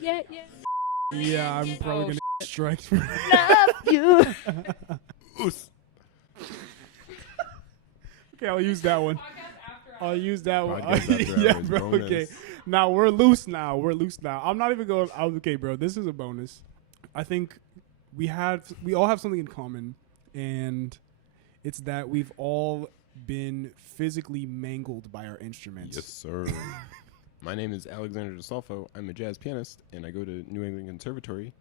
Yeah. Yeah, I'm probably gonna get strikes for Love you. Oos. Okay, I'll use that one. I'll use that one. Podcast after Yeah, hours bro. bonus. Okay. Now we're loose now. I'm not even going. Okay, bro. This is a bonus. I think we all have something in common, and it's that we've all been physically mangled by our instruments. Yes, sir. My name is Alexander DeSolfo. I'm a jazz pianist, and I go to New England Conservatory.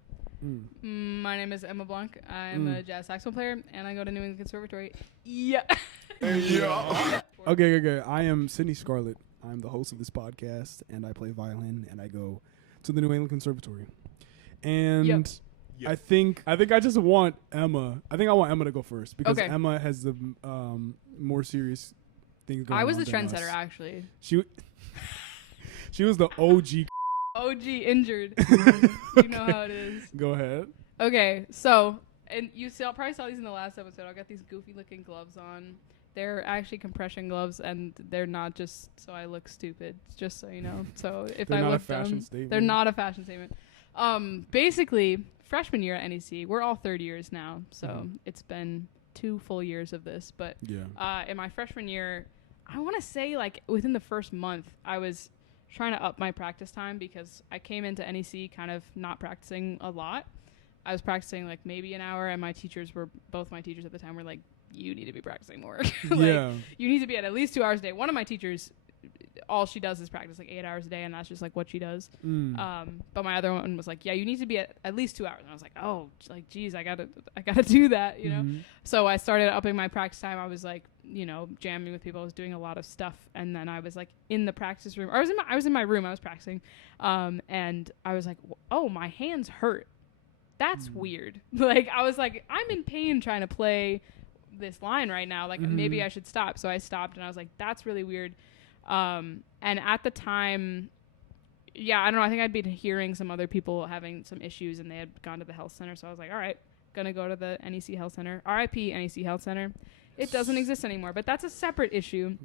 My name is Emma Blanc. I'm a jazz saxophone player, and I go to New England Conservatory. Yeah. Yeah. Okay. I am Sydney Scarlett. I'm the host of this podcast, and I play violin, and I go to the New England Conservatory. And Yep. I think I just want Emma. I think I want Emma to go first because Okay. Emma has the more serious things going on. I was the than trendsetter, us. actually. She was the OG. OG injured. You know how it is. Go ahead. Okay, so, and probably saw these in the last episode. I got these goofy looking gloves on. They're actually compression gloves, and they're not just so I look stupid, just so you know. So if They're I not a look fashion dumb, statement. they're not a fashion statement. Basically, freshman year at NEC, we're all third years now, so it's been 2 full years of this. But Yeah. in my freshman year, I want to say like within the first month, I was trying to up my practice time because I came into NEC kind of not practicing a lot. I was practicing like maybe an hour, and both my teachers at the time were like, you need to be practicing more. Yeah. You need to be at least 2 hours a day. One of my teachers, all she does is practice like 8 hours a day, and that's just like what she does. But my other one was like, yeah, you need to be at least 2 hours. And I was like, oh, like, geez, I gotta do that, you know? So I started upping my practice time. I was like, you know, jamming with people. I was doing a lot of stuff. And then I was like in the practice room. I was in my room. I was practicing. And I was like, oh, my hands hurt. That's weird. Like, I was like, I'm in pain trying to play this line right now. Like, maybe I should stop. So I stopped, and I was like, that's really weird. And at the time, yeah, I don't know. I think I'd been hearing some other people having some issues, and they had gone to the health center. So I was like, all right, gonna go to the NEC Health Center. RIP NEC Health Center. It doesn't exist anymore, but that's a separate issue.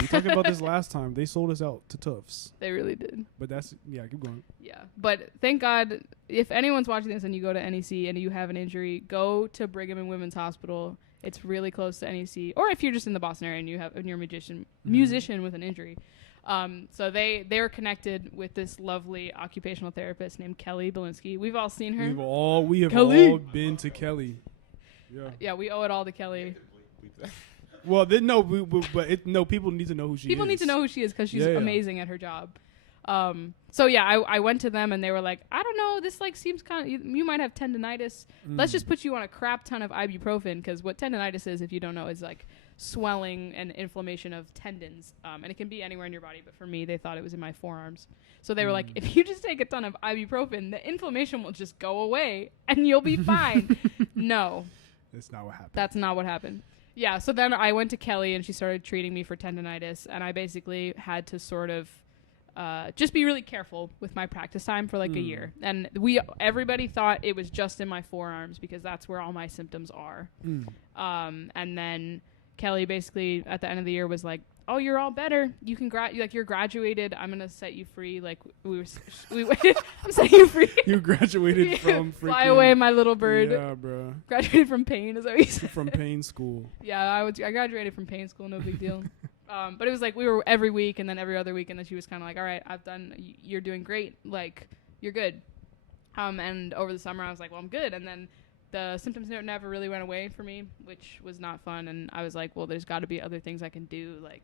We talked about this last time. They sold us out to Tufts. They really did. But keep going. Yeah, but thank God, if anyone's watching this and you go to NEC and you have an injury, go to Brigham and Women's Hospital. It's really close to NEC. Or if you're just in the Boston area and you're a musician with an injury. So they're connected with this lovely occupational therapist named Kelly Belinsky. We've all seen her. We have Kelly. all been to Kelly. Yeah. Yeah, we owe it all to Kelly. Well, people need to know who she is. People need to know who she is because she's Yeah. amazing at her job. So yeah, I went to them and they were like, I don't know, this like seems kind of, you might have tendonitis. Let's just put you on a crap ton of ibuprofen, because what tendonitis is, if you don't know, is like swelling and inflammation of tendons. And it can be anywhere in your body, but for me, they thought it was in my forearms. So they were like, if you just take a ton of ibuprofen, the inflammation will just go away and you'll be fine. No. That's not what happened. That's not what happened. Yeah, so then I went to Kelly and she started treating me for tendonitis, and I basically had to sort of just be really careful with my practice time for like a year. And everybody thought it was just in my forearms because that's where all my symptoms are. And then Kelly basically at the end of the year was like, oh, you're all better. You can you're graduated. I'm gonna set you free. Like I'm setting you free. You graduated from freaking... Fly away, my little bird. Yeah, bro. Graduated from pain, is that what you said? From pain school. Yeah, I graduated from pain school. No big deal. But it was like we were every week and then every other week, and then she was kind of like, all right, you're doing great. Like, you're good. And over the summer I was like, well, I'm good. And then the symptoms never really went away for me, which was not fun. And I was like, well, there's got to be other things I can do. Like,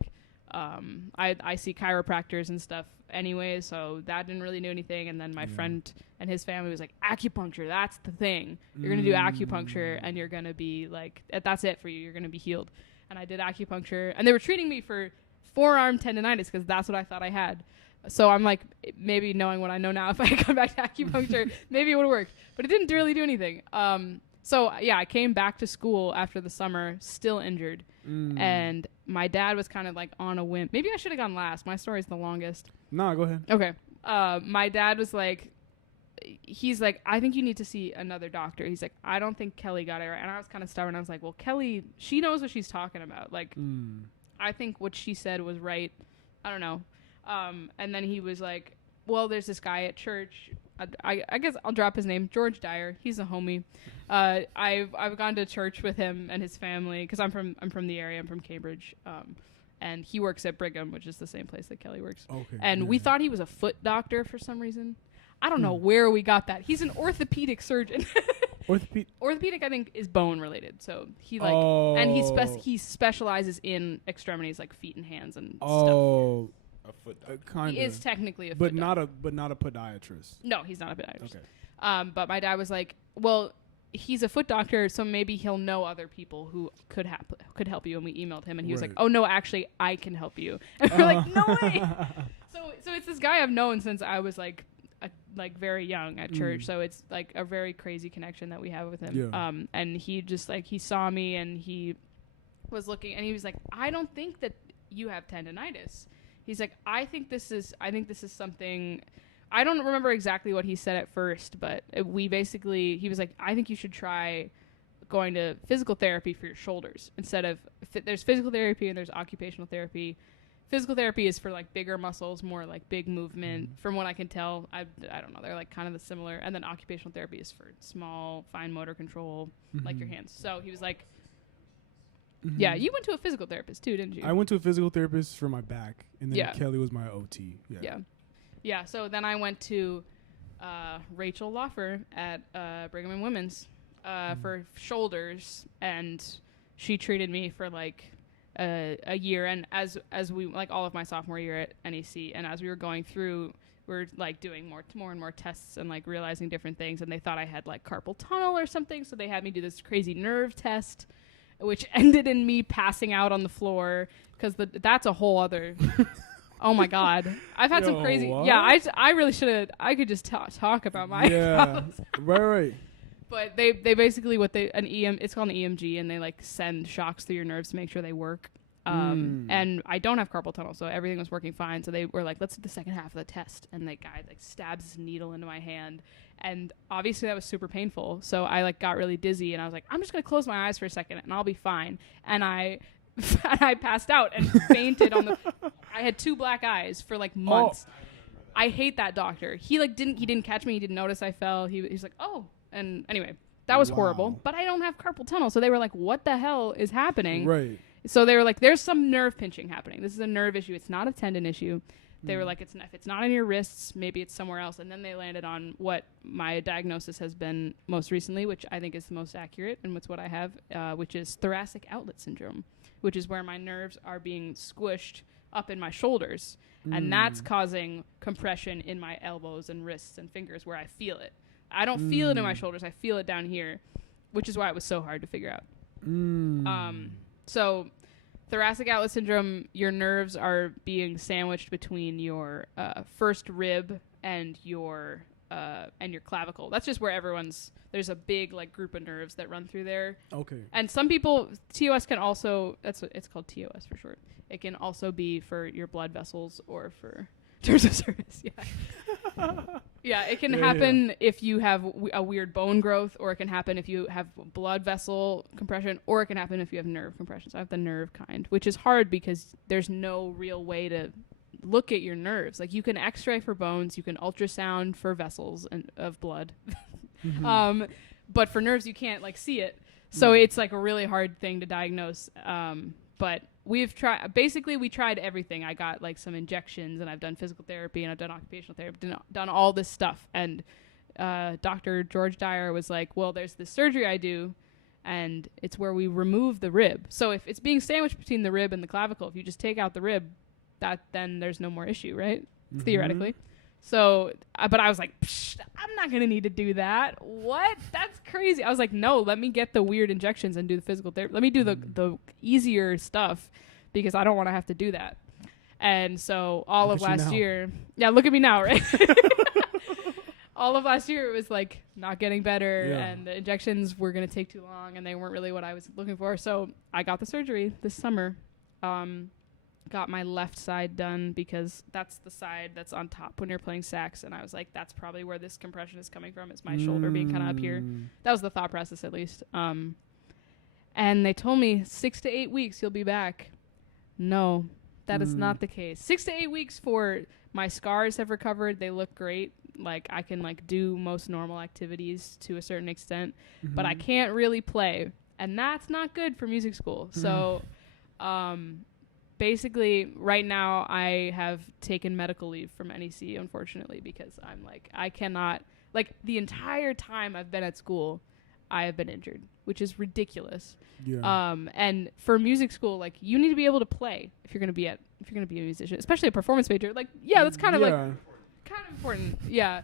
I see chiropractors and stuff anyway, so that didn't really do anything. And then my friend and his family was like, acupuncture, that's the thing. You're going to do acupuncture, and you're going to be like, that's it for you. You're going to be healed. And I did acupuncture, and they were treating me for forearm tendonitis because that's what I thought I had. So I'm like, maybe knowing what I know now, if I come back to acupuncture, maybe it would work. But it didn't really do anything. So, yeah, I came back to school after the summer, still injured. And my dad was kind of like on a whim. Maybe I should have gone last. My story's the longest. Nah, go ahead. Okay. My dad was like, he's like, I think you need to see another doctor. He's like, I don't think Kelly got it right. And I was kind of stubborn. I was like, well, Kelly, she knows what she's talking about. Like, I think what she said was right. I don't know. And then he was like, well, there's this guy at church. I guess I'll drop his name, George Dyer. He's a homie. I've gone to church with him and his family because I'm from the area. I'm from Cambridge. And he works at Brigham, which is the same place that Kelly works. Okay. And we thought he was a foot doctor for some reason. I don't know where we got that. He's an orthopedic surgeon. Orthopedic, I think, is bone related. So he and he specializes in extremities like feet and hands and stuff. A foot doctor. Kind He is technically a but foot not doctor. not a podiatrist. No, he's not a podiatrist. Okay. But my dad was like, well, he's a foot doctor, so maybe he'll know other people who could help you. And we emailed him, and he was like, oh no, actually, I can help you. And we're like, no way. So it's this guy I've known since I was like very young at church. So it's like a very crazy connection that we have with him. Yeah. And he just like he saw me and he was looking and he was like, I don't think that you have tendonitis. He's like, I think this is something. I don't remember exactly what he said at first, but he was like, I think you should try going to physical therapy for your shoulders instead of there's physical therapy and there's occupational therapy. Physical therapy is for like bigger muscles, more like big movement. From what I can tell, I don't know, they're like kind of the similar. And then occupational therapy is for small, fine motor control, like your hands. So he was like, yeah, you went to a physical therapist too, didn't you? I went to a physical therapist for my back, and then Yeah. Kelly was my OT. Yeah. So then I went to Rachel Loffer at Brigham and Women's for shoulders, and she treated me for like a year. And as we like all of my sophomore year at NEC, and as we were going through, we're like doing more and more tests and like realizing different things. And they thought I had like carpal tunnel or something, so they had me do this crazy nerve test, which ended in me passing out on the floor because that's a whole other. Oh my God, I've had some crazy. What? Yeah, I really should have. I could just talk about my. Yeah. right. But they basically it's called an EMG, and they like send shocks through your nerves to make sure they work. And I don't have carpal tunnel, so everything was working fine. So they were like, let's do the second half of the test. And the guy like stabs his needle into my hand. And obviously that was super painful. So I like got really dizzy and I was like, I'm just going to close my eyes for a second and I'll be fine. And I passed out and fainted I had 2 black eyes for like months. I hate that doctor. He didn't catch me. He didn't notice I fell. He's like, oh, and anyway, that was horrible, but I don't have carpal tunnel. So they were like, what the hell is happening? Right. So they were like, there's some nerve pinching happening. This is a nerve issue. It's not a tendon issue. They were like, if it's not in your wrists, maybe it's somewhere else. And then they landed on what my diagnosis has been most recently, which I think is the most accurate, and it's what I have, which is thoracic outlet syndrome, which is where my nerves are being squished up in my shoulders. And that's causing compression in my elbows and wrists and fingers where I feel it. I don't feel it in my shoulders. I feel it down here, which is why it was so hard to figure out. So thoracic outlet syndrome, your nerves are being sandwiched between your first rib and your clavicle. That's just where there's a big like group of nerves that run through there. Okay. And some people, TOS can also, it's called TOS for short. It can also be for your blood vessels or for terms of service. Yeah. Yeah, it can happen if you have a weird bone growth, or it can happen if you have blood vessel compression, or it can happen if you have nerve compression. So I have the nerve kind, which is hard because there's no real way to look at your nerves. Like you can x-ray for bones, you can ultrasound for vessels of blood. But for nerves, you can't like see it. So it's like a really hard thing to diagnose. But we tried everything. I got like some injections, and I've done physical therapy, and I've done occupational therapy, done all this stuff. And Dr. George Dyer was like, well, there's this surgery I do, and it's where we remove the rib. So if it's being sandwiched between the rib and the clavicle, if you just take out the rib, then there's no more issue, right? Theoretically. So, but I was like, I'm not going to need to do that. What? That's crazy. I was like, no, let me get the weird injections and do the physical therapy. Let me do the easier stuff because I don't want to have to do that. And so all of last year, yeah, look at me now, right? All of last year, it was like not getting better and the injections were going to take too long and they weren't really what I was looking for. So I got the surgery this summer. Got my left side done because that's the side that's on top when you're playing sax, and I was like, that's probably where this compression is coming from. It's my shoulder being kind of up here. That was the thought process, at least. And they told me 6 to 8 weeks you'll be back. No, that is not the case. 6 to 8 weeks for my scars have recovered. They look great. like I can like do most normal activities to a certain extent, but I can't really play, and that's not good for music school. So basically right now I have taken medical leave from NEC, unfortunately, because I'm like, I cannot, like the entire time I've been at school, I have been injured, which is ridiculous. Yeah. And for music school, like you need to be able to play if you're going to be a musician, especially a performance major. Like, yeah, that's kind of like kind of important. Yeah.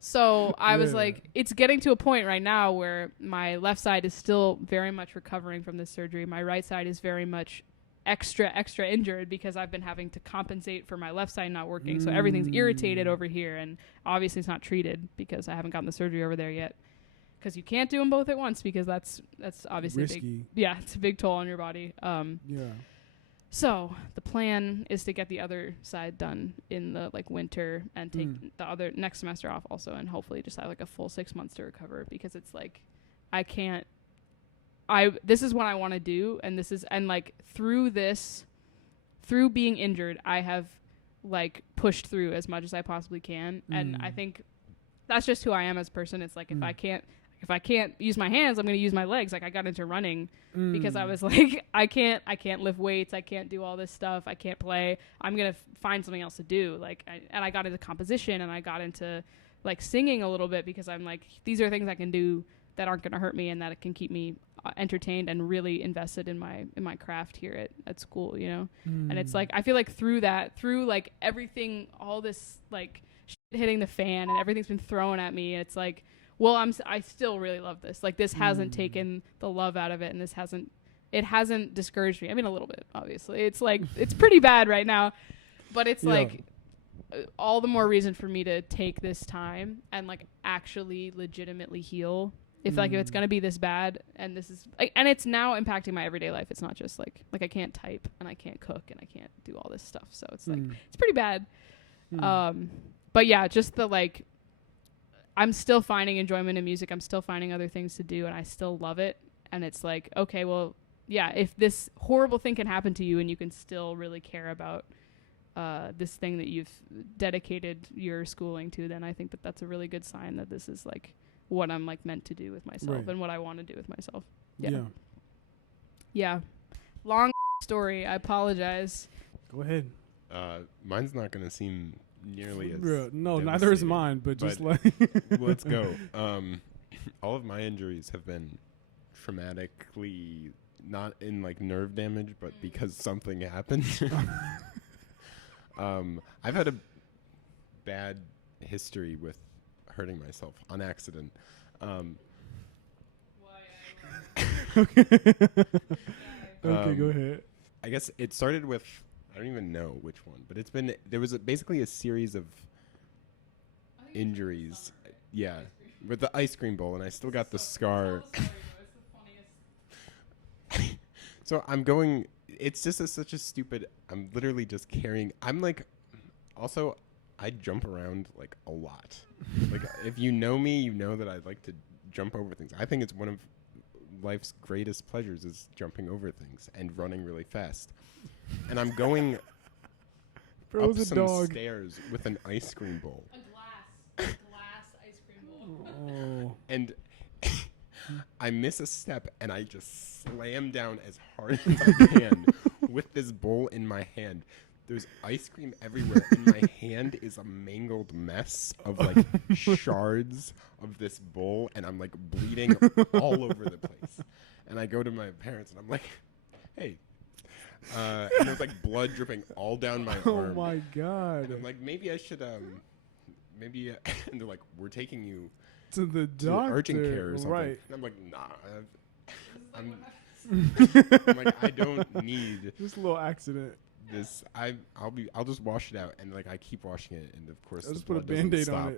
So I was like, it's getting to a point right now where my left side is still very much recovering from this surgery. My right side is very much extra injured because I've been having to compensate for my left side not working. So everything's irritated over here, and obviously it's not treated because I haven't gotten the surgery over there yet. Because you can't do them both at once, because that's obviously risky. It's a big toll on your body. So the plan is to get the other side done in the like winter and take the other next semester off also, and hopefully just have like a full 6 months to recover, because it's like this is what I want to do, and like through being injured, I have like pushed through as much as I possibly can, and I think that's just who I am as a person. It's like if I can't use my hands, I'm going to use my legs. Like I got into running because I was like, I can't lift weights. I can't do all this stuff. I can't play. I'm going to find something else to do. Like, I got into composition, and I got into like singing a little bit, because I'm like, these are things I can do that aren't going to hurt me, and that it can keep me entertained and really invested in my craft here at school, you know? And it's like, I feel like through like everything, all this like shit hitting the fan and everything's been thrown at me, it's like, well, I still really love this. Like this hasn't taken the love out of it, and it hasn't discouraged me. I mean, a little bit, obviously. It's like, it's pretty bad right now, but it's like all the more reason for me to take this time and like actually legitimately heal. If it's going to be this bad, and this is like, and it's now impacting my everyday life. It's not just like I can't type, and I can't cook, and I can't do all this stuff. So it's like, it's pretty bad. But yeah, just the like, I'm still finding enjoyment in music. I'm still finding other things to do, and I still love it. And it's like, okay, well, yeah, if this horrible thing can happen to you and you can still really care about this thing that you've dedicated your schooling to, then I think that that's a really good sign that this is like what I'm like meant to do with myself and what I want to do with myself. Yeah. Long story. I apologize. Go ahead. Mine's not going to seem nearly as no, neither is mine, but just like let's go. All of my injuries have been traumatically, not in like nerve damage, but because something happened. I've had a bad history with hurting myself on accident. Okay, go ahead. I guess it started with, I don't even know which one, but there was basically a series of injuries. Yeah, with the ice cream bowl, and I still got the scar. So I'm going, it's just such a stupid, I'm literally just carrying, I'm like, also, I jump around like a lot. Like if you know me, you know that I like to jump over things. I think it's one of life's greatest pleasures is jumping over things and running really fast. And I'm going up some stairs with an ice cream bowl. A glass ice cream bowl. Oh. And I miss a step, and I just slam down as hard as I can with this bowl in my hand. There's ice cream everywhere, and my hand is a mangled mess of like shards of this bowl, and I'm like bleeding all over the place. And I go to my parents, and I'm like, "Hey," and there's like blood dripping all down my arm. Oh my god! And I'm like, maybe I should, maybe. And they're like, "We're taking you to the doctor, urgent care or something." Right? And I'm like, "Nah." I'm like, I don't need just a little accident. This I'll just wash it out, and like I keep washing it, and of course I'll just put a Band-Aid on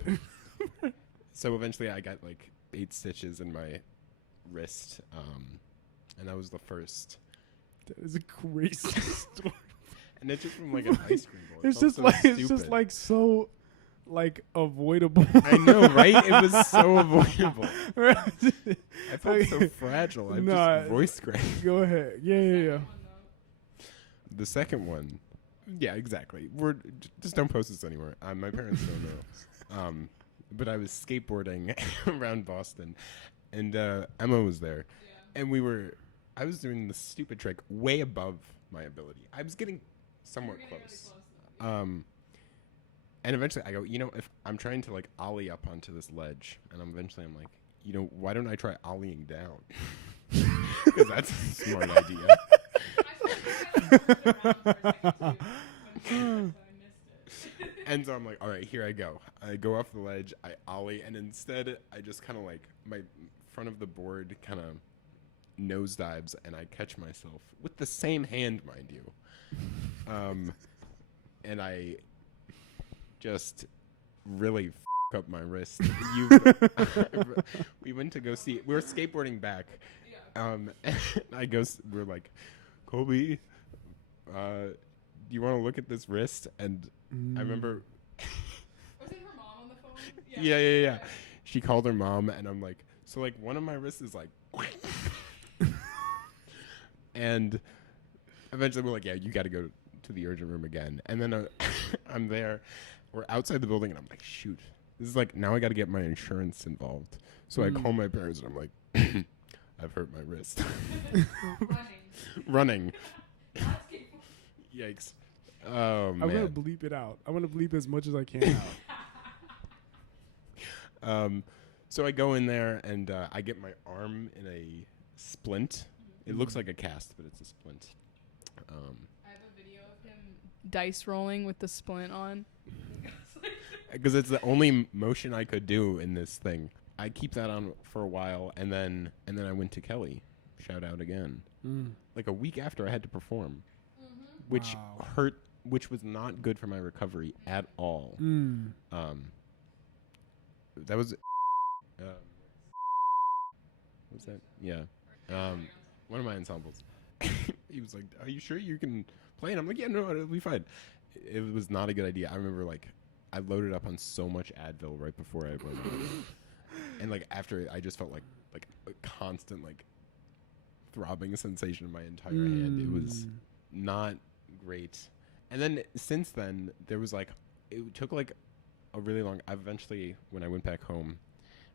it. So eventually I got like 8 stitches in my wrist, and that was the first. That is a crazy story. And it's just from like an ice cream bowl. It's just like so like avoidable. I know, right? It was so avoidable. I felt so fragile. I'm just voice cracking. Go ahead. Yeah. The second one, yeah, exactly. Just don't post this anywhere. My parents don't know. but I was skateboarding around Boston, and Emma was there, and I was doing the stupid trick way above my ability. I was getting somewhat close. And eventually I go, if I'm trying to like ollie up onto this ledge, and I'm like, why don't I try ollieing down? Because that's a smart idea. And so I'm like, all right, here I go. I go off the ledge, I ollie, and instead I just kind of like my front of the board kind of nosedives, and I catch myself with the same hand, mind you. And I just really up my wrist. We went to go see. We were skateboarding back. And we're like, Colby, do you want to look at this wrist? And I remember. Was it her mom on the phone? Yeah. She called her mom, and I'm like, so like one of my wrists is like, and eventually we're like, yeah, you got to go to the urgent room again. And then I'm there. We're outside the building, and I'm like, shoot. This is like, now I got to get my insurance involved. So I call my parents, and I'm like, I've hurt my wrist. Running. Yikes. Oh, man. I'm going to bleep it out. I want to bleep as much as I can out. So I go in there, and I get my arm in a splint. It looks like a cast, but it's a splint. I have a video of him dice rolling with the splint on. Because it's the only motion I could do in this thing. I keep that on for a while, and then I went to Kelly. Shout out again. Like a week after I had to perform, which hurt, which was not good for my recovery at all. That was. What's that? Yeah. One of my ensembles. He was like, "Are you sure you can play?" And I'm like, "Yeah, no, it'll be fine." It was not a good idea. I remember like I loaded up on so much Advil right before I went on. And like after I just felt like a constant like throbbing sensation in my entire hand. It was not great. And then since then there was like it took like a really long. I eventually, when I went back home,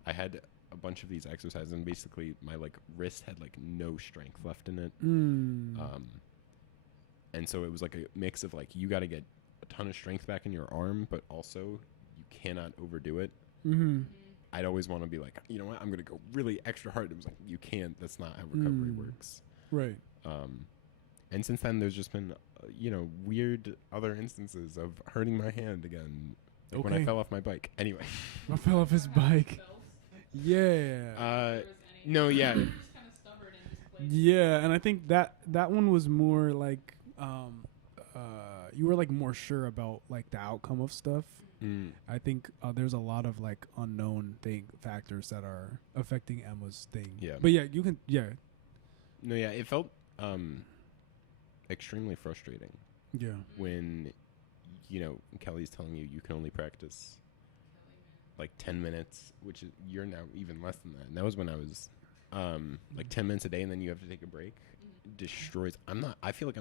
I had a bunch of these exercises, and basically my like wrist had like no strength left in it. And so it was like a mix of like you got to get a ton of strength back in your arm, but also you cannot overdo it. I'd always want to be like, you know what, I'm going to go really extra hard. It was like, you can't. That's not how recovery works. Right. And since then, there's just been, weird other instances of hurting my hand again. Like when I fell off my bike. Anyway. I fell off his bike. Yeah. No, yeah. Yeah, and I think that one was more like you were like more sure about like the outcome of stuff. I think there's a lot of like unknown factors that are affecting Emma's thing. Yeah. But yeah, you can No, yeah, it felt extremely frustrating. Yeah. When Kelly's telling you can only practice like 10 minutes, which is you're now even less than that. And that was when I was like 10 minutes a day, and then you have to take a break. Destroys. I feel like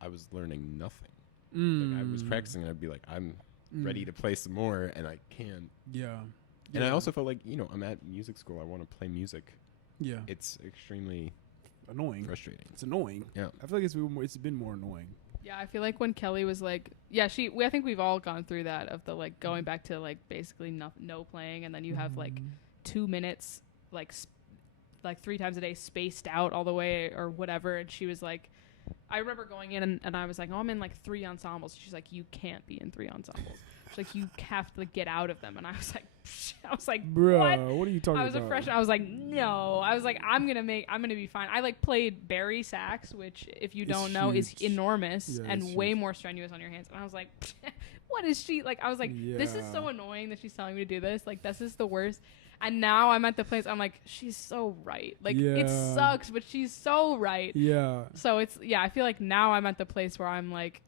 I was learning nothing. Like I was practicing, and I'd be like, I'm ready to play some more, and I can't. Yeah. And I also felt like, I'm at music school. I want to play music. Yeah. It's extremely annoying. Frustrating. It's annoying. Yeah. I feel like it's been more annoying. Yeah, I feel like when Kelly was like, I think we've all gone through that of the like going back to like basically no playing, and then you have like 2 minutes like 3 times a day spaced out all the way or whatever. And she was like, I remember going in and I was like, oh, I'm in like 3 ensembles. She's like, you can't be in 3 ensembles. She's like, you have to like, get out of them. And I was like, bro, what are you talking about? I was a freshman. I was like, no. I was like, I'm gonna be fine. I like played bari sax, which if you don't know is enormous and way more strenuous on your hands. And I was like, what is she like? I was like, this is so annoying that she's telling me to do this. Like, this is the worst. And now I'm at the place I'm like, she's so right. Like, it sucks, but she's so right. Yeah. So I feel like now I'm at the place where I'm like,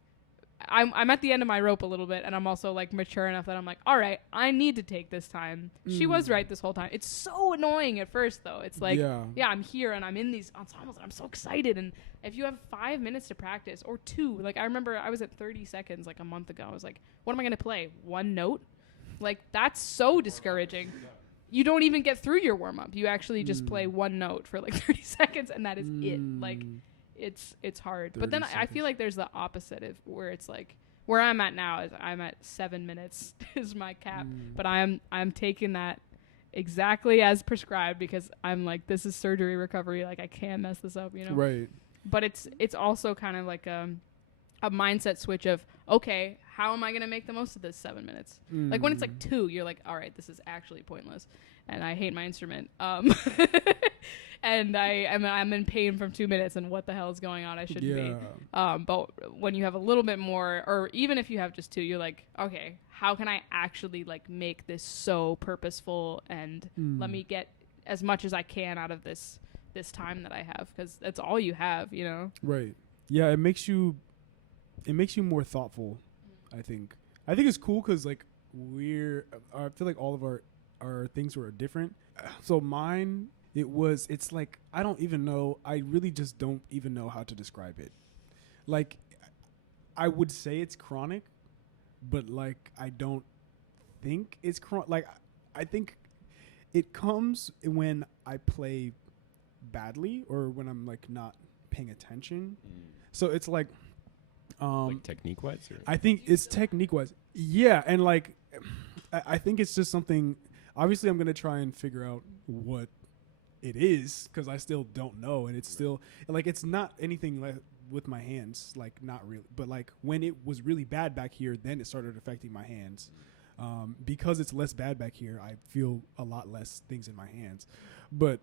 I'm at the end of my rope a little bit, and I'm also like mature enough that I'm like, all right, I need to take this time. She was right this whole time. It's so annoying at first though. It's like, I'm here and I'm in these ensembles and I'm so excited. And if you have 5 minutes to practice or 2, like I remember I was at 30 seconds like a month ago. I was like, what am I going to play? 1 note? Like, that's so discouraging. You don't even get through your warm up. You actually just play one note for like 30 seconds, and that is it. Like, it's hard. But then I feel like there's the opposite of where it's like where I'm at now is I'm at 7 minutes is my cap, but I'm taking that exactly as prescribed because I'm like, this is surgery recovery. Like, I can't mess this up, you know? Right. But it's also kind of like a mindset switch of, okay, how am I going to make the most of this 7 minutes? Like, when it's like 2, you're like, all right, this is actually pointless. And I hate my instrument. And I'm in pain from 2 minutes, and what the hell is going on? I shouldn't be. But when you have a little bit more, or even if you have just 2, you're like, okay, how can I actually like make this so purposeful and let me get as much as I can out of this time that I have, because that's all you have, you know? Right. Yeah, it makes you more thoughtful. I think it's cool because like I feel like all of our things were different. So mine, it's like I don't even know. I really just don't even know how to describe it. Like, I would say it's chronic, but like I don't think it's chronic. Like, I think it comes when I play badly or when I'm like not paying attention. So it's like technique wise, I think it's technique wise. Yeah, and like I think it's just something. Obviously, I'm gonna try and figure out what it is because I still don't know, and it's still like it's not anything like with my hands, like not really. But like when it was really bad back here, then it started affecting my hands. Because it's less bad back here, I feel a lot less things in my hands. But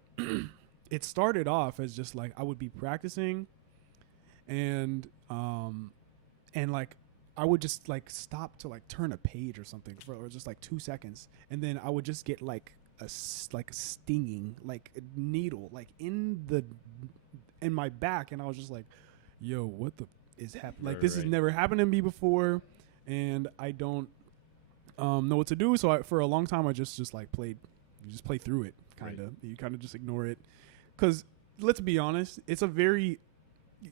it started off as just like I would be practicing, and like I would just like stop to like turn a page or something for just like 2 seconds, and then I would just get like a stinging like a needle like in my back, and I was just like, yo, what the is happening? Like, this has never happened to me before, and I don't know what to do. So for a long time I just like play through it, kind of. You kind of just ignore it, because let's be honest, it's a very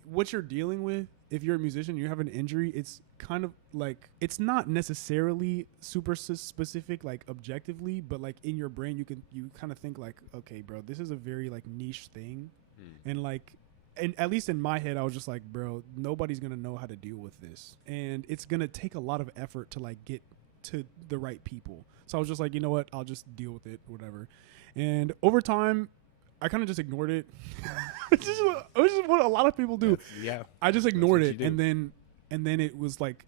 what you're dealing with. If you're a musician, you have an injury, it's kind of like, it's not necessarily super specific, like objectively, but like in your brain, you kind of think like, okay, bro, this is a very like niche thing. And like, and at least in my head, I was just like, bro, nobody's going to know how to deal with this. And it's going to take a lot of effort to like get to the right people. So I was just like, you know what? I'll just deal with it, whatever. And over time, I kind of just ignored it. It's just what a lot of people do. Yeah. I just ignored it, and then it was like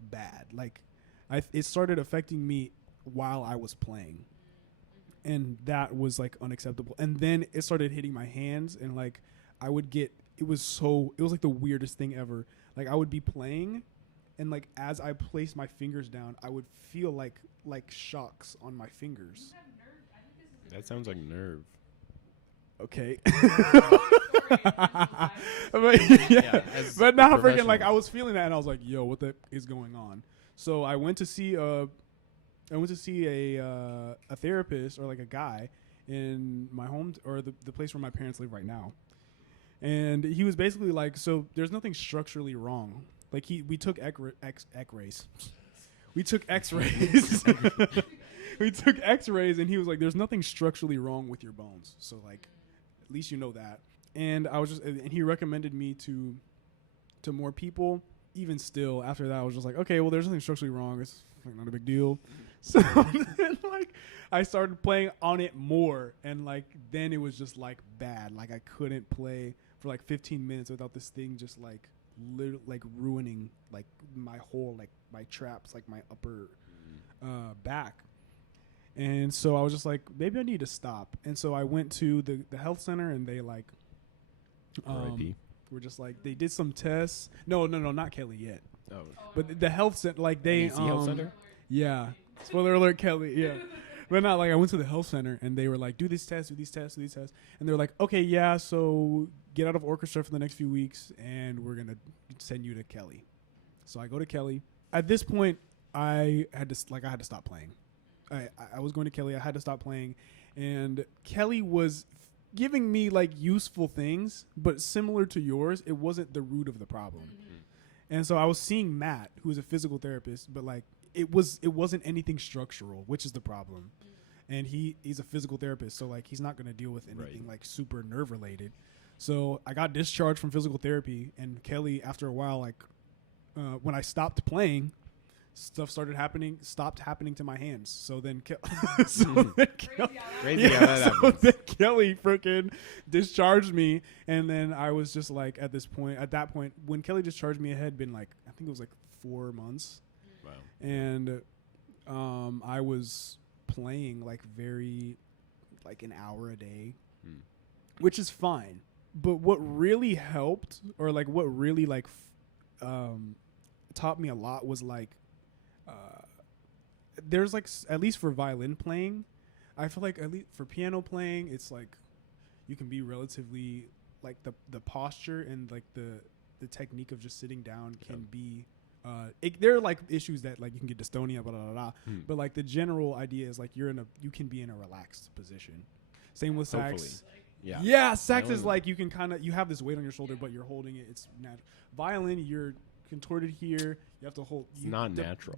bad. Like, it started affecting me while I was playing, and that was like unacceptable. And then it started hitting my hands, and like I would get. It was like the weirdest thing ever. Like, I would be playing, and like as I placed my fingers down, I would feel like shocks on my fingers. That sounds like nerve. Okay. But now freaking like I was feeling that, and I was like, yo, what the is going on? So I went to see a therapist, or like a guy, in my home, or the place where my parents live right now. And he was basically like, so there's nothing structurally wrong. Like, we took X-rays. We took X-rays. We took X-rays, and he was like, there's nothing structurally wrong with your bones. So like, at least you know that. And and he recommended me to more people. Even still, after that, I was just like, okay, well, there's nothing structurally wrong. It's like not a big deal. So then, like, I started playing on it more, and like then it was just like bad. Like, I couldn't play for like 15 minutes without this thing just like ruining like my whole, like my traps, like my upper back. And so I was just like, maybe I need to stop. And so I went to the health center, and they like were just like, they did some tests. No, not Kelly yet. Oh. But the health center, like they health center? Yeah. Spoiler alert, Kelly. Yeah. But not like, I went to the health center, and they were like, do these tests. And they were like, okay, yeah, so get out of orchestra for the next few weeks, and we're going to send you to Kelly. So I go to Kelly. At this point, I had to stop playing. I was going to Kelly. I had to stop playing, and Kelly was giving me like useful things, but similar to yours, it wasn't the root of the problem. And so I was seeing Matt, who is a physical therapist, but like it wasn't anything structural, which is the problem. And he's a physical therapist, so like he's not going to deal with anything like super nerve related. So I got discharged from physical therapy, and Kelly, after a while, like when I stopped playing, stuff stopped happening to my hands. So then, Crazy how that happens. then Kelly freaking discharged me, and then I was just like, at that point, when Kelly discharged me, it had been like, I think it was like 4 months. Wow. And I was playing like an hour a day, which is fine. But what really helped, or like what really like taught me a lot, was like there's like at least for violin playing, I feel like at least for piano playing, it's like you can be relatively like the posture and like the technique of just sitting down can be there are like issues that like you can get dystonia, but like the general idea is like you can be in a relaxed position. Same with sax. Yeah, sax is like you have this weight on your shoulder, but you're holding it. It's natural. Violin, you're contorted here. You have to hold. It's not natural.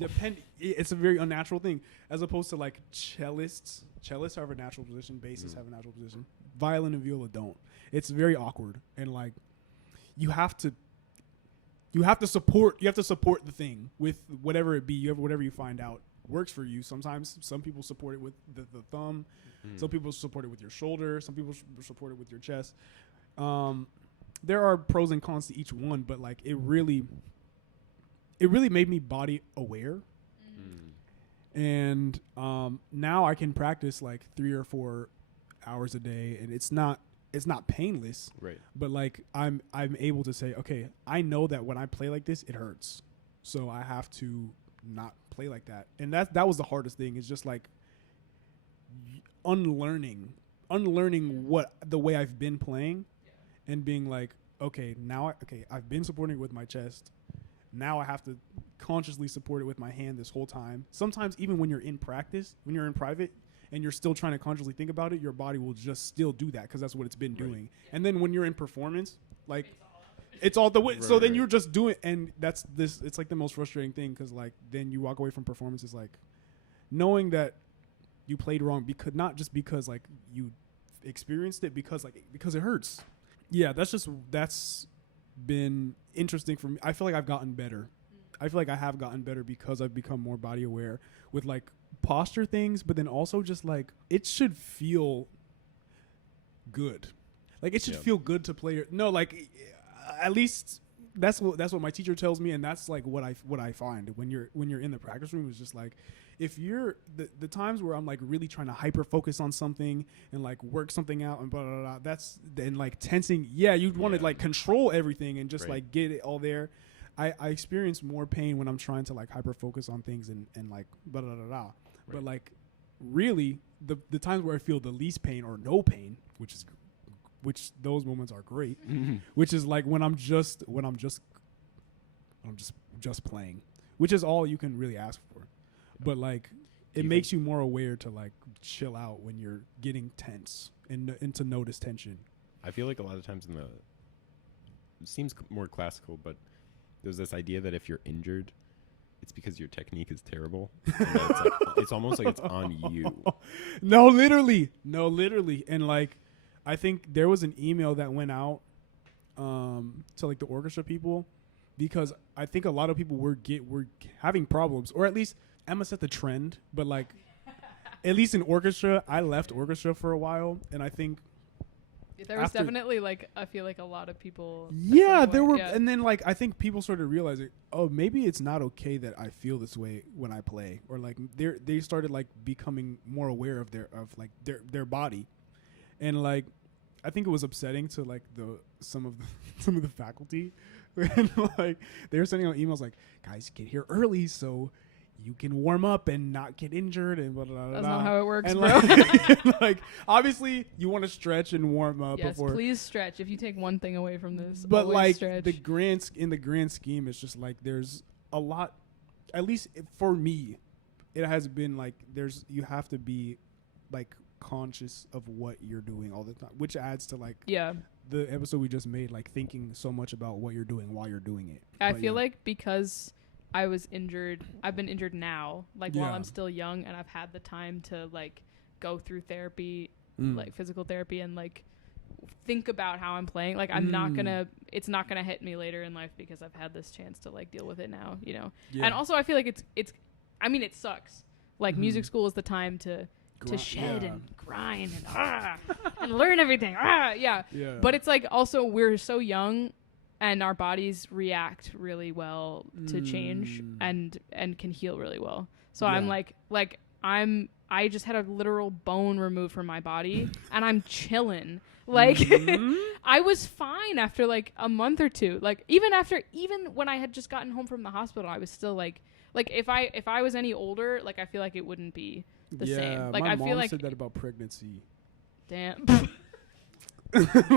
It's a very unnatural thing, as opposed to like cellists. Cellists have a natural position. Bassists have a natural position. Violin and viola don't. It's very awkward, and like you have to support the thing with whatever it be. Whatever you find out works for you. Sometimes some people support it with the thumb. Some people support it with your shoulder. Some people support it with your chest. There are pros and cons to each one, but like it really made me body aware. And now I can practice like 3 or 4 hours a day, and it's not painless. Right. But like I'm able to say, okay, I know that when I play like this, it hurts. So I have to not play like that. And that was the hardest thing, is just like unlearning what the way I've been playing, and being like, okay, I've been supporting it with my chest. Now I have to consciously support it with my hand this whole time. Sometimes even when you're in practice, when you're in private and you're still trying to consciously think about it, your body will just still do that because that's what it's been doing. And then when you're in performance, like it's all the way. So then you're just doing, and it's like the most frustrating thing, because like then you walk away from performances like knowing that you played wrong, because not just because like you experienced it, because it hurts. Yeah, that's been interesting for me. I feel like I've gotten better. I feel like I have gotten better because I've become more body aware with like posture things, but then also just like it should feel good. Like it should feel good to play. Like at least that's what my teacher tells me, and that's like what I find when you're in the practice room, is just like, if you're the times where I'm like really trying to hyper focus on something and like work something out and blah blah blah, that's then like tensing. Yeah, you'd want to like control everything and just like get it all there. I experience more pain when I'm trying to like hyper focus on things and like blah blah blah blah. Right. But like really the times where I feel the least pain or no pain, which those moments are great, which is like when I'm just playing, which is all you can really ask for. But like it makes you more aware to like chill out when you're getting tense and to notice tension. I feel like a lot of times it seems more classical, but there's this idea that if you're injured, it's because your technique is terrible. And it's almost like it's on you. No, literally. And like, I think there was an email that went out to like the orchestra people, because I think a lot of people were having problems, or at least I'm gonna set the trend, but like at least in orchestra, I left orchestra for a while, and I think there was definitely like, I feel like a lot of people. Yeah, there were, and then like I think people started realizing, oh, maybe it's not okay that I feel this way when I play, or like they started like becoming more aware of their body, and like I think it was upsetting to like some of the faculty, and like they were sending out emails like, guys, get here early so you can warm up and not get injured, and blah, blah, blah. That's not how it works, and bro. Like obviously you want to stretch and warm up before. Yes, please stretch. If you take one thing away from this, but like stretch. in the grand scheme, it's just like there's a lot. At least for me, it has been like you have to be like conscious of what you're doing all the time, which adds to like the episode we just made, like thinking so much about what you're doing while you're doing it. I feel like because I was injured. I've been injured now, like while Yeah. I'm still young, and I've had the time to like go through therapy, Mm. like physical therapy, and like think about how I'm playing. Like I'm not gonna, it's not gonna hit me later in life because I've had this chance to like deal with it now, you know. Yeah. And also I feel like it's, I mean it sucks. Like Mhm. music school is the time to shed yeah. and grind and and learn everything. Yeah. Yeah. But it's like also we're so young and our bodies react really well to change and can heal really well. So I'm Yeah. like I just had a literal bone removed from my body and I'm chilling. Like I was fine after like a month or two. Like even when I had just gotten home from the hospital, I was still like if I was any older, like I feel like it wouldn't be the same. Like my I mom feel like said that about pregnancy. damn.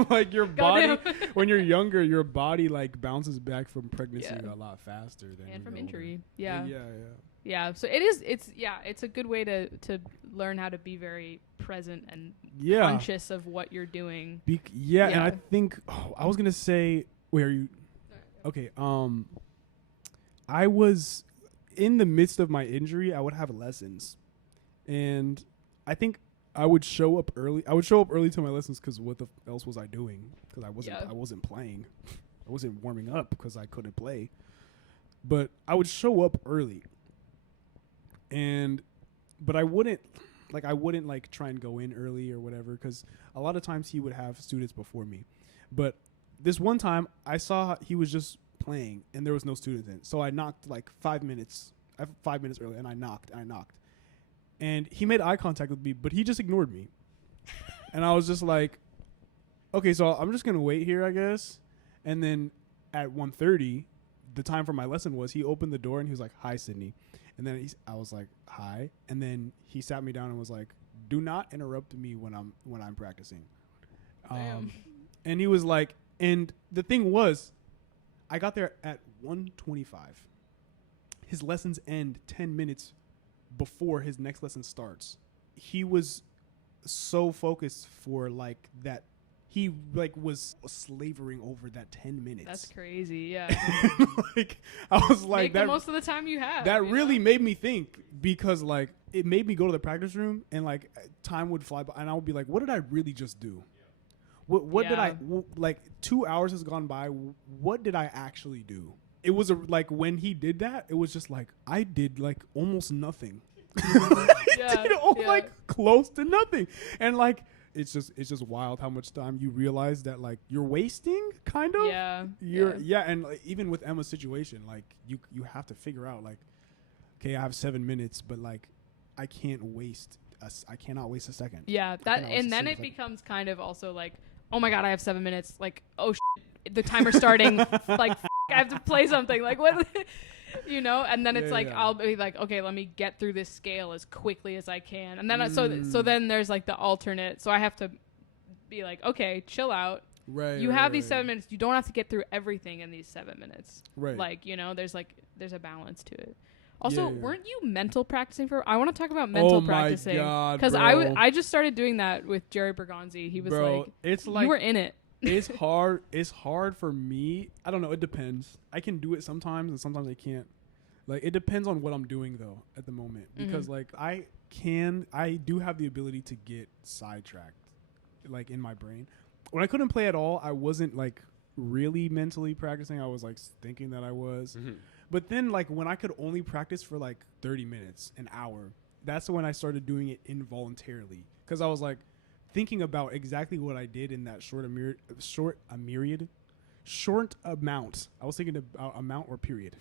Like your body, Goddamn. when you're younger, your body like bounces back from pregnancy Yeah. a lot faster than And from you're older. injury. Yeah. Yeah. Yeah, so it's a good way to learn how to be very present and Yeah. conscious of what you're doing. And Yeah. I think I was gonna say, wait, are you? Okay. I was in the midst of my injury. I would have lessons, and I think I would show up early. I would show up early to my lessons because what else was I doing? Because I wasn't playing. I wasn't warming up because I couldn't play. But I would show up early, but I wouldn't like try and go in early or whatever because a lot of times he would have students before me. But this one time I saw he was just playing and there was no students in, so I knocked like 5 minutes. 5 minutes early, and I knocked. And he made eye contact with me, but he just ignored me. And I was just like, okay, so I'm just gonna wait here, I guess. And then at 1:30, the time for my lesson was, he opened the door and he was like, "Hi, Sydney." And then I was like, "Hi." And then he sat me down and was like, "Do not interrupt me when I'm practicing." Damn. And he was like, and the thing was, I got there at 1:25. His lessons end 10 minutes before his next lesson starts. He was so focused for like that. He like was slavering over that 10 minutes. That's crazy. Yeah. Like I was like, Make the most of the time you have. that you really know? made me think, because like it made me go to the practice room and like time would fly by and I would be like, what did I really just do? What did Yeah. like 2 hours has gone by. What did I actually do? It was like when he did that, it was just like I did like almost nothing. Yeah, Like close to nothing. And like it's just wild how much time you realize that like you're wasting, kind of. Yeah. And like, even with Emma's situation, like you have to figure out like, okay, I have 7 minutes, but like I cannot waste a second. Yeah, I cannot waste and a then single it second. becomes kind of also like, oh my god, I have 7 minutes. Like, oh shit, the timer's starting. Like, I have to play something. Like, what? You know? And then it's like, I'll be like, okay, let me get through this scale as quickly as I can. And then so then there's like the alternate. So I have to be like, okay, chill out. Right. You have these 7 minutes. You don't have to get through everything in these 7 minutes. Right. Like, you know, there's a balance to it. Also, Yeah. weren't you mental practicing for? I want to talk about mental practicing. Oh my god, Because bro. I just started doing that with Jerry Bergonzi. He was Bro, like, it's like you were in it. it's hard. It's hard for me. I don't know. It depends. I can do it sometimes, and sometimes I can't. Like it depends on what I'm doing though at the moment, because like I do have the ability to get sidetracked, like in my brain. When I couldn't play at all, I wasn't like really mentally practicing. I was like thinking that I was. Mm-hmm. But then like when I could only practice for like 30 minutes, an hour, that's when I started doing it involuntarily, because I was like thinking about exactly what I did in that short amount. I was thinking about amount or period.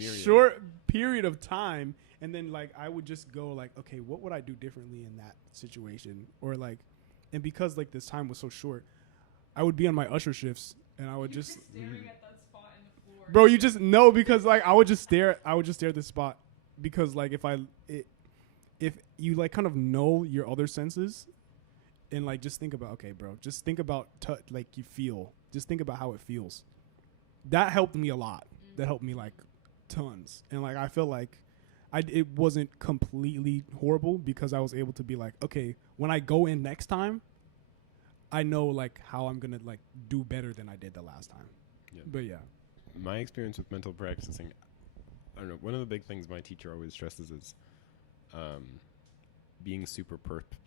Short period of time, and then like I would just go like, okay, what would I do differently in that situation? Or like, and because like this time was so short, I would be on my usher shifts and I would just staring at that spot in the floor. bro, you just know, because like I would just stare at this spot, because like if you like kind of know your other senses and like just think about, okay, bro, just think about like you feel, just think about how it feels. That helped me a lot. That helped me like tons. And like I feel like it wasn't completely horrible, because I was able to be like, okay, when I go in next time, I know like how I'm gonna like do better than I did the last time. Yeah. But yeah. My experience with mental practicing, I don't know. One of the big things my teacher always stresses is being super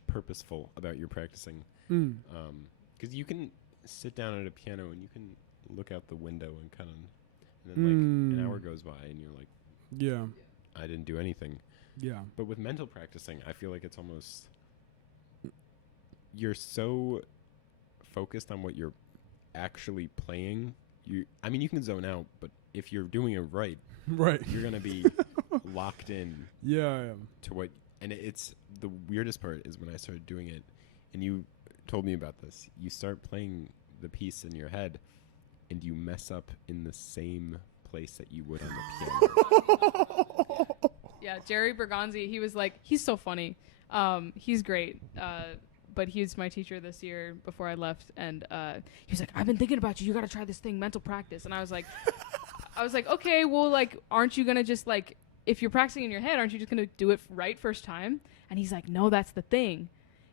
purposeful about your practicing. Because you can sit down at a piano and you can look out the window and kind of, and then like an hour goes by and you're like, yeah, I didn't do anything. Yeah. But with mental practicing, I feel like it's almost, you're so focused on what you're actually playing. I mean, you can zone out, but if you're doing it right, you're going to be locked in to what, and it's the weirdest part is when I started doing it, and you told me about this, you start playing the piece in your head, and you mess up in the same place that you would on the piano. Yeah, Jerry Bergonzi, he was like, he's so funny. He's great. But he was my teacher this year before I left, and he was like, I've been thinking about you. You got to try this thing, mental practice. And I was like, okay, well, like, aren't you going to just, like, if you're practicing in your head, aren't you just going to do it right first time? And he's like, no, that's the thing.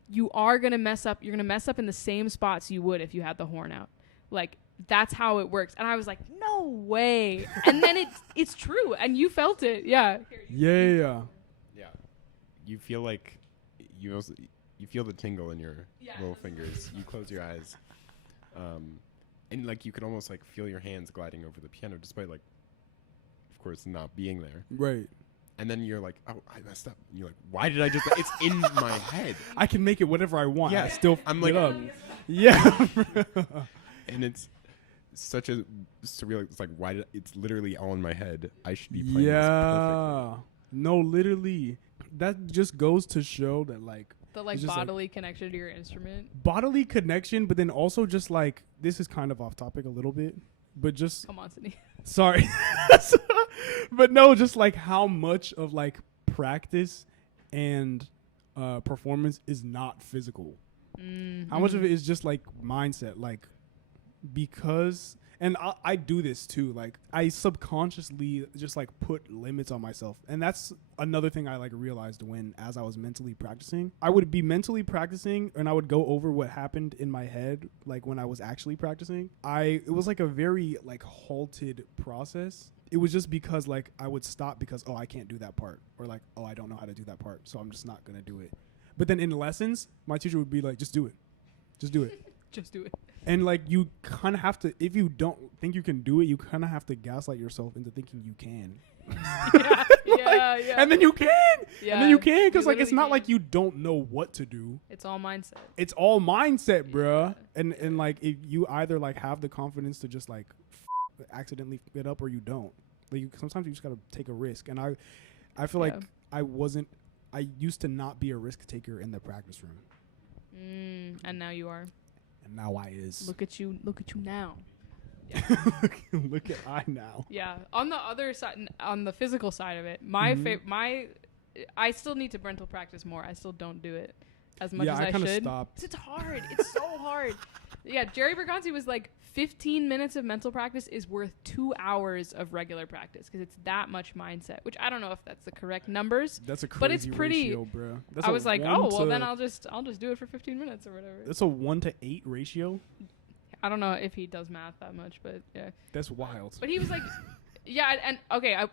You are going to mess up. You're going to mess up in the same spots you would if you had the horn out. Like, that's how it works. And I was like, no way. And then it's true. And you felt it. Yeah. Yeah. You feel like you feel the tingle in your little fingers. You close your eyes. And like you could almost like feel your hands gliding over the piano despite like, of course, not being there. Right. And then you're like, oh, I messed up. And you're like, why did I just... It's in my head. I can make it whatever I want. Yeah. I still I'm like... up. Yeah. And it's such a surreal... It's like, why did... It's literally all in my head. I should be playing this perfectly. No, literally. That just goes to show that, like... The, like, bodily connection to your instrument. Bodily connection, but then also just, like... This is kind of off topic a little bit. But just... Come on, Sydney. Sorry. But no, just like how much of like practice and performance is not physical. Mm-hmm. How much of it is just like mindset, like because, and I do this too. Like I subconsciously just like put limits on myself. And that's another thing I like realized as I was mentally practicing. I would be mentally practicing and I would go over what happened in my head. Like when I was actually practicing, it was like a very like halted process. It was just because like I would stop because, I can't do that part, or like, I don't know how to do that part. So I'm just not going to do it. But then in lessons, my teacher would be like, just do it. Just do it. Just do it. And like you kind of have to, if you don't think you can do it, you kind of have to gaslight yourself into thinking you can. Yeah. And then you can. Yeah. And then you can because like it's not can. like you don't know what to do. It's all mindset. It's all mindset, bruh. And like if you either like have the confidence to just like accidentally f it up or you don't. Like sometimes you just gotta take a risk. And I feel like I used to not be a risk taker in the practice room. And now you are. And now I is. Look at you now. Yeah. Look at I now. Yeah. On the other side, on the physical side of it, I still need to mental practice more. I still don't do it as much as I should. Stopped. It's hard. It's so hard. Yeah. Jerry Bergonzi was like 15 minutes of mental practice is worth 2 hours of regular practice because it's that much mindset, which I don't know if that's the correct numbers. That's a crazy but it's pretty, ratio, bro. I was like, then I'll just do it for 15 minutes or whatever. That's a 1-to-8 ratio. I don't know if he does math that much, but yeah. That's wild. But he was like,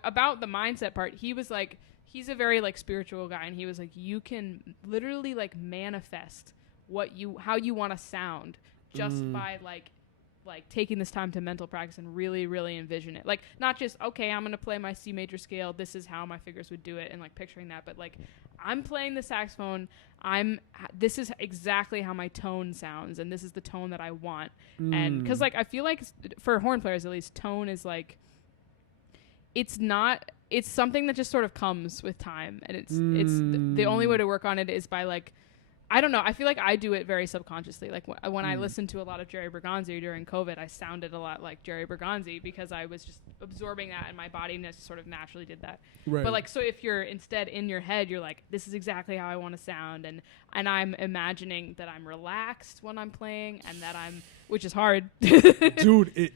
about the mindset part, he was like, he's a very like spiritual guy, and he was like, you can literally like manifest how you want to sound just by like taking this time to mental practice and really, really envision it. Like not just, okay, I'm going to play my C major scale. This is how my fingers would do it. And like picturing that, but like I'm playing the saxophone. This is exactly how my tone sounds. And this is the tone that I want. And cause like, I feel like for horn players, at least tone is like, it's something that just sort of comes with time. And it's the only way to work on it is by like, I don't know. I feel like I do it very subconsciously. Like when I listened to a lot of Jerry Bergonzi during COVID, I sounded a lot like Jerry Bergonzi because I was just absorbing that, and my body just sort of naturally did that. Right. But like, so if you're instead in your head, you're like, this is exactly how I want to sound, and I'm imagining that I'm relaxed when I'm playing, and that which is hard. Dude,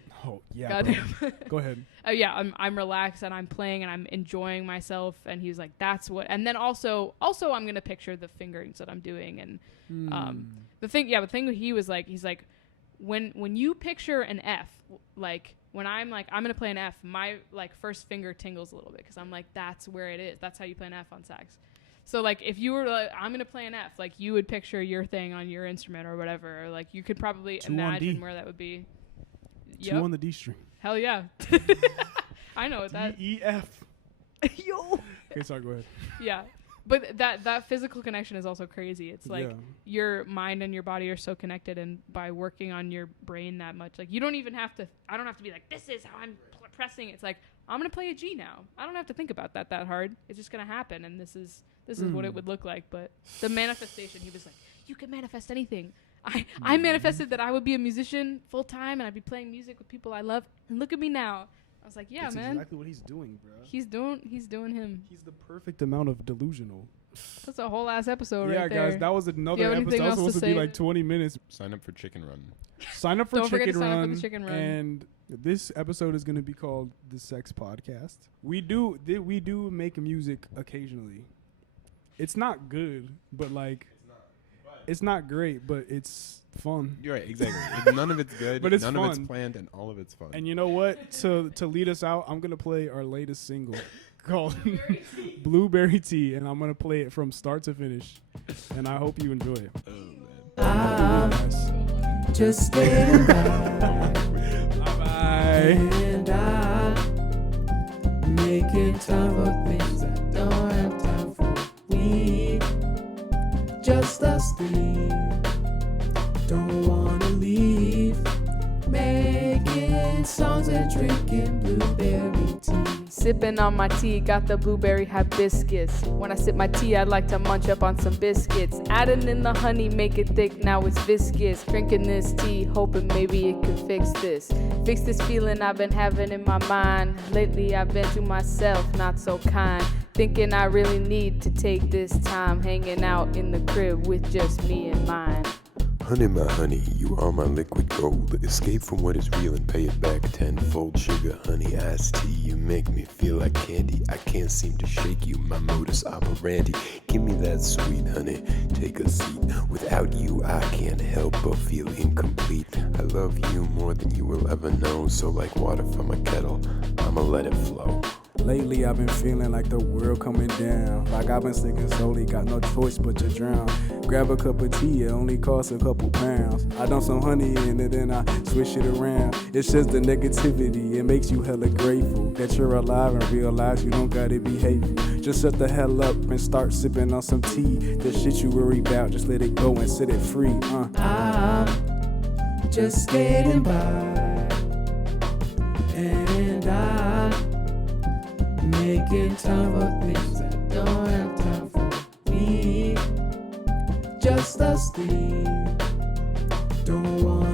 Go ahead. I'm relaxed and I'm playing and I'm enjoying myself, and he's like, that's what. And then also I'm gonna picture the fingerings that I'm doing, and the thing he was like, he's like, when you picture an F, like when I'm like, I'm going to play an F, my like first finger tingles a little bit because I'm like, that's where it is. That's how you play an F on sax. So like if you were like, I'm going to play an F, like you would picture your thing on your instrument or whatever. Or like you could probably imagine where that would be. 2 on the D string. Hell yeah. I know what that. E, F. Yo. Okay, sorry, go ahead. Yeah. But that physical connection is also crazy. It's like your mind and your body are so connected, and by working on your brain that much, like you don't even have to, I don't have to be like, this is how I'm pressing. It's like, I'm going to play a G now. I don't have to think about that hard. It's just going to happen. And this is what it would look like. But the manifestation, he was like, you can manifest anything. I manifested that I would be a musician full time and I'd be playing music with people I love. And look at me now. I was like, yeah, That's man. exactly what he's doing, bro. He's doing him. He's the perfect amount of delusional. That's a whole ass episode right there. Yeah, guys, that was another episode. That was supposed to be like 20 minutes. Sign up for Chicken Run. Sign up for Don't forget to Chicken sign up Run. for the Chicken Run. And this episode is going to be called The Sex Podcast. We do make music occasionally. It's not good, but like it's not great, but it's fun. You're right, exactly. None of it's good, but it's none fun. of it's planned, and all of it's fun. And you know what? To lead us out, I'm gonna play our latest single called Blueberry Tea, and I'm gonna play it from start to finish. And I hope you enjoy it. Oh, I'm just stand bye. And I'm making time for things I don't have time for. We just us three. Don't wanna leave. Making songs and drinking blueberry tea. Sipping on my tea, got the blueberry hibiscus. When I sip my tea, I'd like to munch up on some biscuits. Adding in the honey, make it thick, now it's viscous. Drinking this tea, hoping maybe it could fix this. Fix this feeling I've been having in my mind. Lately I've been to myself, not so kind. Thinking I really need to take this time hanging out in the crib with just me and mine. Honey, my honey, you are my liquid gold. Escape from what is real and pay it back tenfold. Sugar, honey, iced tea, you make me feel like candy. I can't seem to shake you, my modus operandi. Give me that sweet honey, take a seat. Without you, I can't help but feel incomplete. I love you more than you will ever know. So like water from a kettle, I'ma let it flow. Lately I've been feeling like the world coming down. Like I've been sinking slowly, got no choice but to drown. Grab a cup of tea, it only costs a couple pounds. I dump some honey in it and I swish it around. It's just the negativity, it makes you hella grateful that you're alive and realize you don't gotta be hateful. Just shut the hell up and start sipping on some tea. The shit you worry about, just let it go and set it free. I'm just skating by, and I'm making time for things I don't have time for. We just us three. Don't want